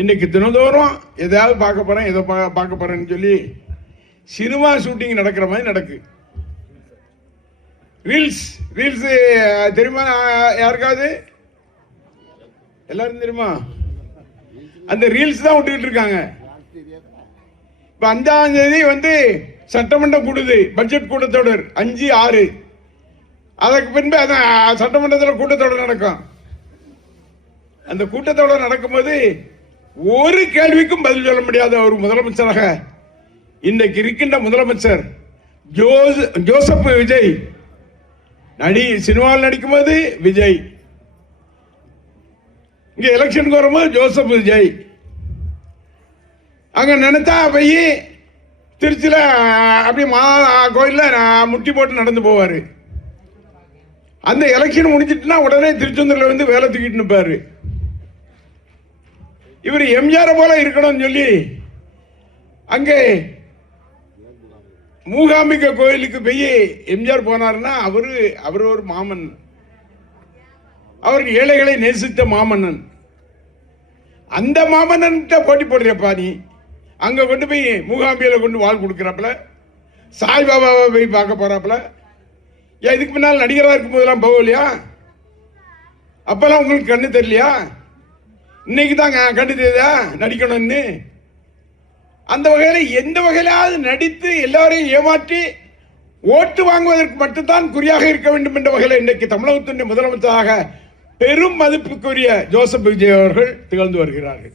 இன்னைக்கு தினந்தோறும் எதையாவது பார்க்க போறேன், எதை பார்க்க போறேன்னு சொல்லி சினிமா ஷூட்டிங் நடக்கிற மாதிரி நடக்கு. ரீல்ஸ் ரீல்ஸ் தெரியுமா யாருக்காவது? எல்லாரும் தெரியுமா? அந்த ரீல்ஸ் தான் விட்டுக்கிட்டு இருக்காங்க. இப்ப 5ஆம் தேதி சட்டமன்றம் கூடுது, பட்ஜெட் கூட்டத்தொடர் 5, 6. அதற்கு பின்பு சட்டமன்றத்தில் கூட்டத்தொடர் நடக்கும். அந்த கூட்டத்தொடர் நடக்கும்போது ஒரு கேள்விக்கும் பதில் சொல்ல முடியாத ஒரு முதலமைச்சராக இன்றைக்கு இருக்கின்ற முதலமைச்சர் ஜோசப் விஜய். சினிமாவில் நடிக்கும்போது விஜய், இங்க எலெக்ஷனுக்கு வரும்போது ஜோசப் விஜய். அங்க நினைத்தா போய் திருச்சியில அப்படியே கோயில்ல முட்டி போட்டு நடந்து போவாரு. அந்த எலெக்ஷன் முடிஞ்சிட்டுனா உடனே திருச்செந்தூர்ல வேலை தூக்கிட்டு நிற்பாரு. இவர் எம்ஜிஆர் போல இருக்கணும்னு சொல்லி அங்கே மூகாம்பிகை கோயிலுக்கு போய் எம்ஜிஆர் போனார்னா அவரு ஒரு மாமன், அவருக்கு ஏழைகளை நேசித்த மாமன்னன். அந்த மாமன்னன் போட்டி போடுறப்பா நீ அங்க கொண்டு போய் மூகாம்பியில கொண்டு வாழ் கொடுக்கிறாப்புல, சாய்பாபாவை போய் பார்க்க போறாப்புல. இதுக்கு முன்னால் நடிகராக இருக்கும் போதெல்லாம் போகலையா? அப்பெல்லாம் உங்களுக்கு கண்ணு தெரியலையா? இன்னைக்கு தான் கண்ணு தெரியுதா நடிக்கணும்னு? அந்த வகையில் எந்த வகையிலாவது நடித்து எல்லாரையும் ஏமாற்றி ஓட்டு வாங்குவதற்கு மட்டும்தான் குறியாக இருக்க வேண்டும் என்ற வகையில் இன்றைக்கு தமிழகத்தின் முதலமைச்சராக பெரும் மதிப்புக்குரிய ஜோசப் விஜய் அவர்கள் திகழ்ந்து வருகிறார்கள்.